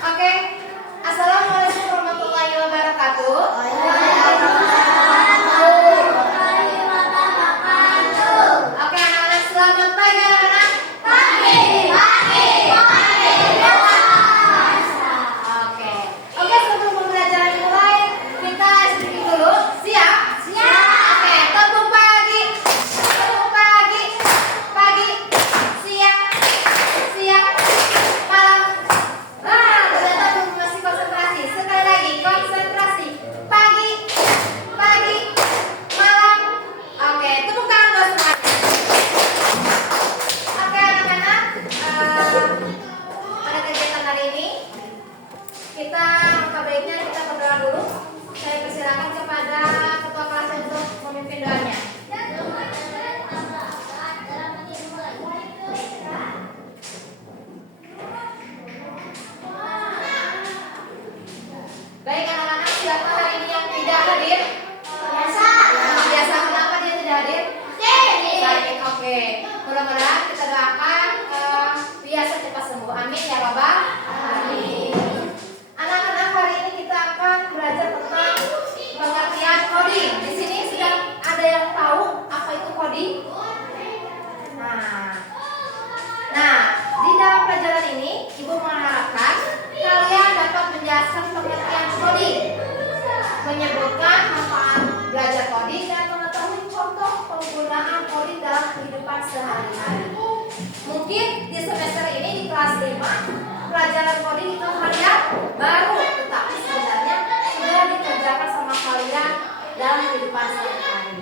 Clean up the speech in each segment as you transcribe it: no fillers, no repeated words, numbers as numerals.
Oke. Assalamualaikum warahmatullahi wabarakatuh. Oke, anak-anak, selamat pagi anak-anak. Oke. Oke, sebelum pembelajaran dimulai, kita sedikit dulu. Siap? Oke, tepuk pagi. Tepuk pagi. Pagi, siang, malam. Ternyata belum masih konsentrasi. Sekali lagi, konsentrasi. Pagi, malam. Oke, tepuk tangan buat semuanya. Oke, anak-anak, pada kegiatan hari ini kita langkah baiknya kita berdoa dulu. Saya persilakan kepada ketua kelas untuk memimpin doanya. Baik anak-anak, siapa hari ini yang tidak hadir? Biasa, kenapa dia tidak hadir? Sakit, oke. Mudah-mudahan kita doakan biasa cepat sembuh. Amin ya Rabbal alamin. Anak-anak, hari ini kita akan belajar tentang pengertian coding. Di sini sedang ada yang tahu apa itu coding? Nah, di dalam pelajaran ini Ibu mengharapkan kalian dapat menjelaskan pengertian coding, menyebutkan manfaat belajar coding dan mengetahui contoh penggunaan coding dalam kehidupan sehari-hari. Mungkin di semester ini di kelas 5 pelajaran coding itu hal yang baru, tetapi sebenarnya sudah dikerjakan sama kalian dalam kehidupan sehari-hari.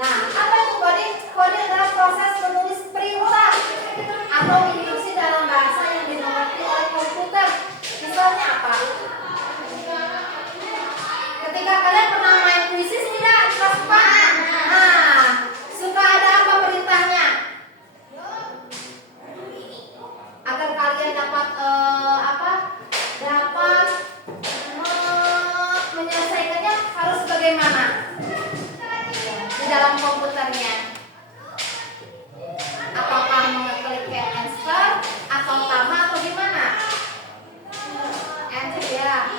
Nah, apa itu coding? Coding adalah proses menulis perintah atau instruksi dalam bahasa yang dimengerti oleh komputer. Misalnya apa? Ketika kalian pernah main puisi tidak? Kelas 4. Nah, suka ada apa perintahnya? Agar kalian dapat dapat menyelesaikannya harus bagaimana? Di dalam komputernya. Apakah mengeklik ke enter atau tambah atau gimana? Enter ya.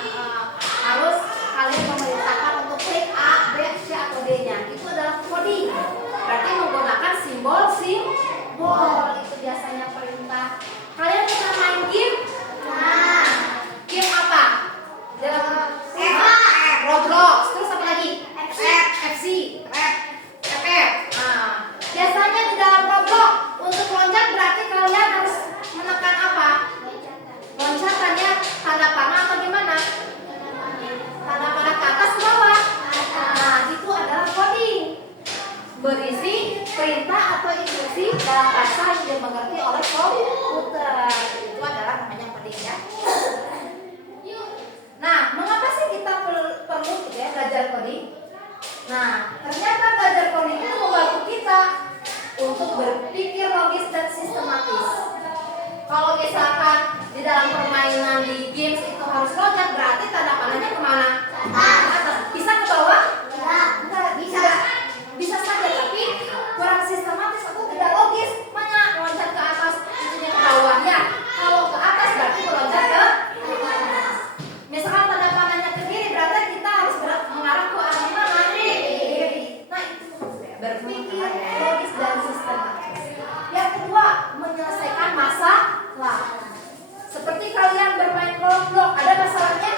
Harus kalian memerintahkan untuk klik A, B, C atau D-nya. Itu adalah coding. Berarti menggunakan simbol. Itu biasanya perintah. Kalian pernah main game? Nah, game apa? Roblox. Terus apa lagi? FC. Biasanya di dalam Roblox untuk loncat berarti kalian harus menekan apa? Loncatannya tanda panah atau gimana? Tanda panah ke atas ke bawah. Nah, itu adalah coding. Berisi perintah atau instruksi dalam bahasa yang dimengerti oleh komputer. Itu adalah namanya coding ya. Nah, mengapa sih kita perlu belajar coding? Nah, ternyata belajar coding itu membantu kita untuk berpikir logis dan sistematis. Kalau misalkan di dalam permainan di games itu harus loncat, berarti tanda panahnya kemana? Bisa ke bawah? Enggak, bisa saja, tapi kurang sistematis atau tidak logis. Mana loncat ke atas, itunya ke bawah ya. Kalau ke atas berarti meloncat ke atas. Misalkan tanda panahnya ke kiri, berarti kita harus mengarah ke arah mana? Kiri. Nah, itu maksudnya berpikir logis dan sistematis. Yang kedua, menyelesaikan masalah. Seperti kalian bermain Roblox, ada masalahnya?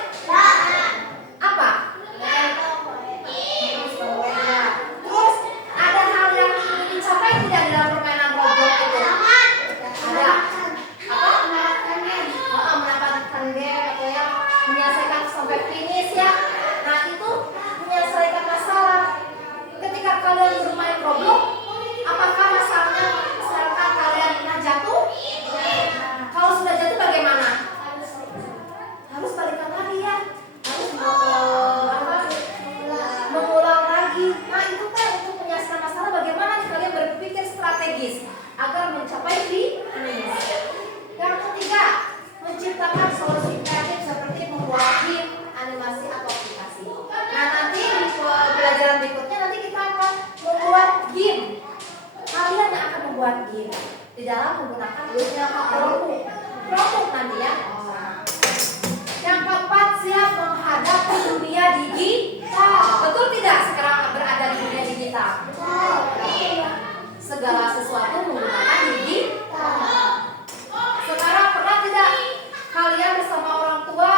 membuat game, di dalam menggunakan dunia Chromebook nanti ya. Yang keempat, siap menghadapi dunia digital. Betul tidak sekarang berada di dunia digital? Segala sesuatu menggunakan digital. Sekarang pernah tidak kalian bersama orang tua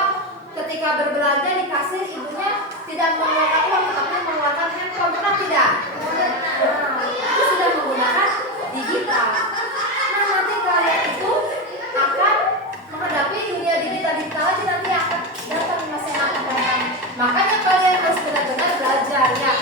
ketika berbelanja di kasir ibunya tidak mengeluarkan uang tetapi mengeluarkan handphone, pernah tidak? Itu sudah menggunakan digital. Nah nanti kalian itu akan menghadapi dunia digital aja nanti akan datang di masa yang akan datang. Makanya kalian harus benar-benar belajar ya.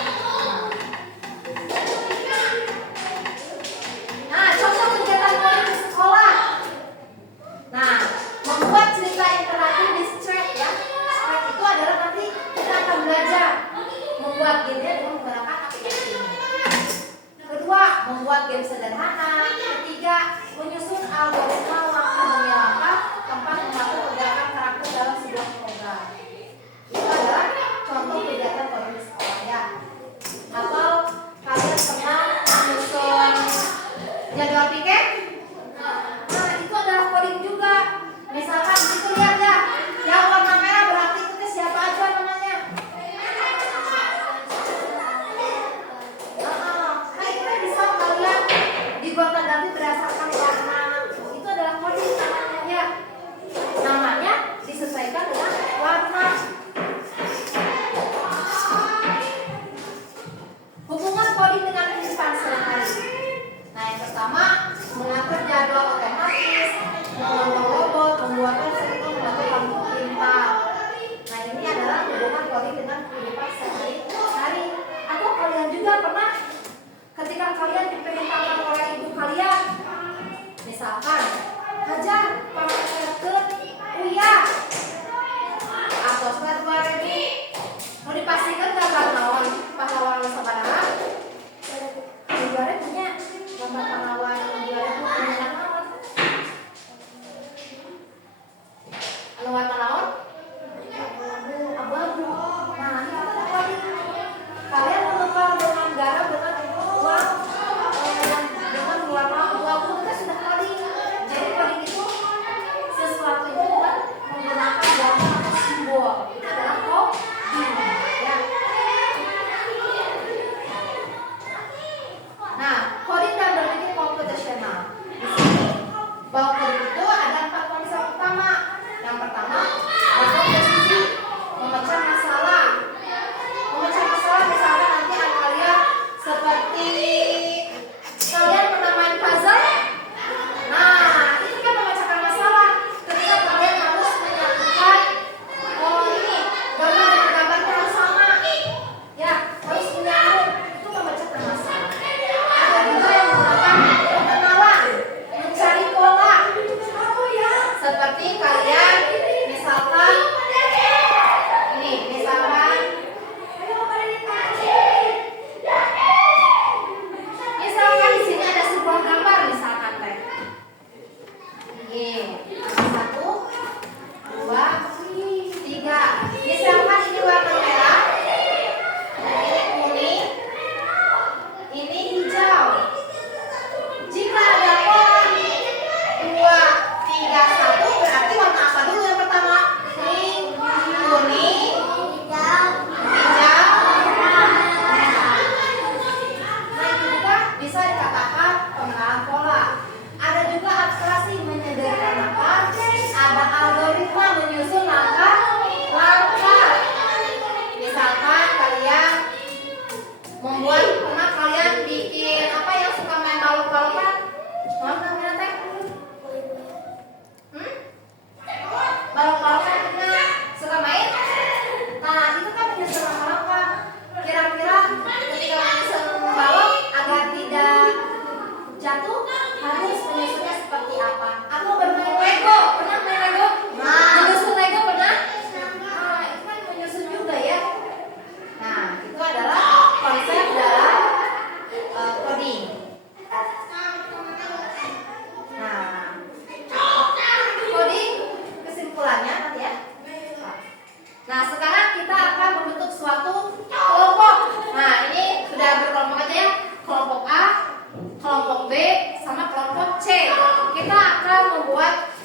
Untuk C, kita akan membuat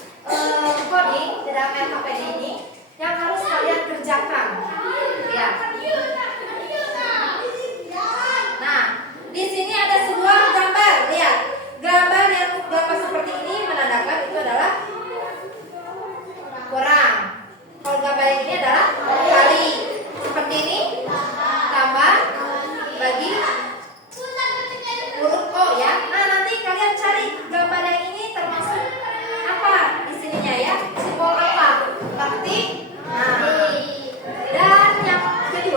coding di dalam LKPD ini yang harus kalian kerjakan. Ya. Nah, di sini ada sebuah gambar. Lihat, gambar seperti ini menandakan itu adalah kurang. Kalau gambar yang ini adalah kali. Seperti ini, tambah bagi huruf O ya. Nah, nanti kalian cari gambar yang ini termasuk apa di sininya ya? Simbol apa? Ketik. Nah, dan yang jadi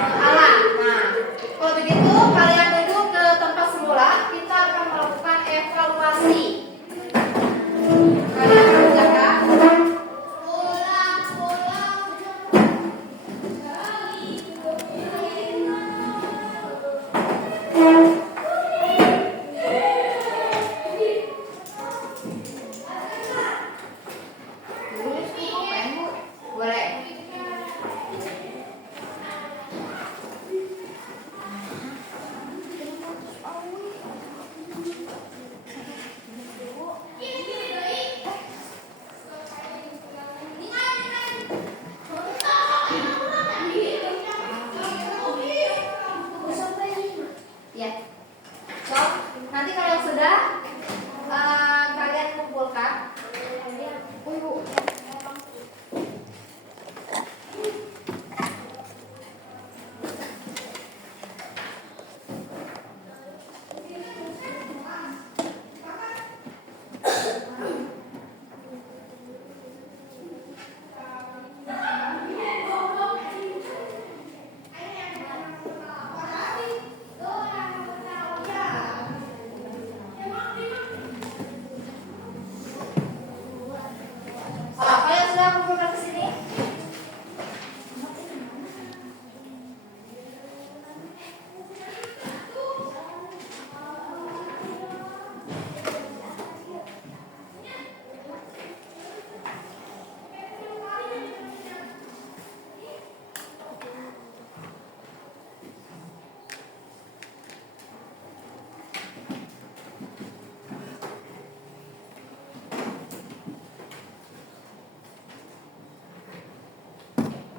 alat. Nah, kalau begitu kalian duduk ke tempat semula. Kita akan melakukan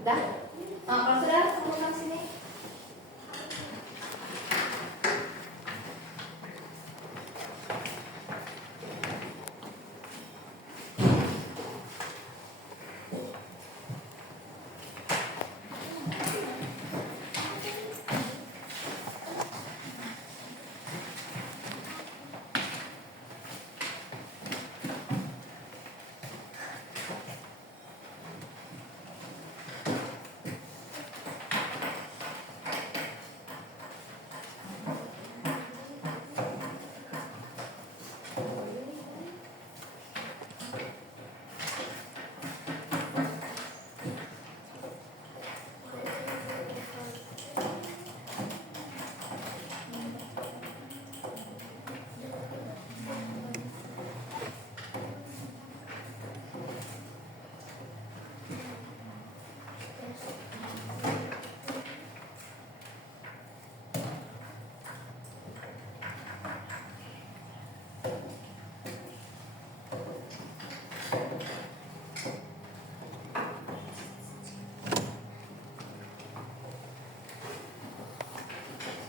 Udah? Nah, kalau sudah, kumpulkan sini.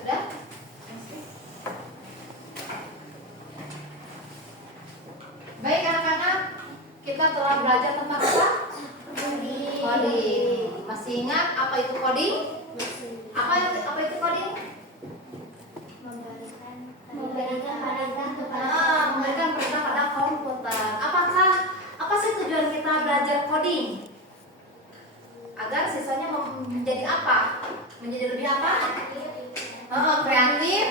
Sudah? Baik anak-anak, kita telah belajar tentang apa? Coding. Masih ingat apa itu coding? Apa itu coding? Memberikan perintah kepada Memberikan perintah pada komputer. Apa sih tujuan kita belajar coding? Agar siswanya menjadi apa? Menjadi lebih apa? Kreatif.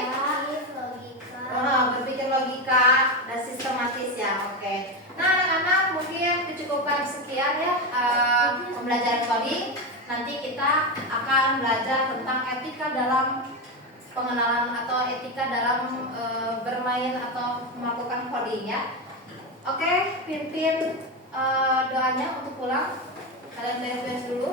Berpikir logika dan sistematis ya. Oke. Nah anak-anak mungkin dicukupkan sekian ya pembelajaran coding. Nanti kita akan belajar tentang etika dalam pengenalan atau etika dalam bermain atau melakukan coding ya. Oke, pimpin doanya untuk pulang. Kalian beres-beres dulu.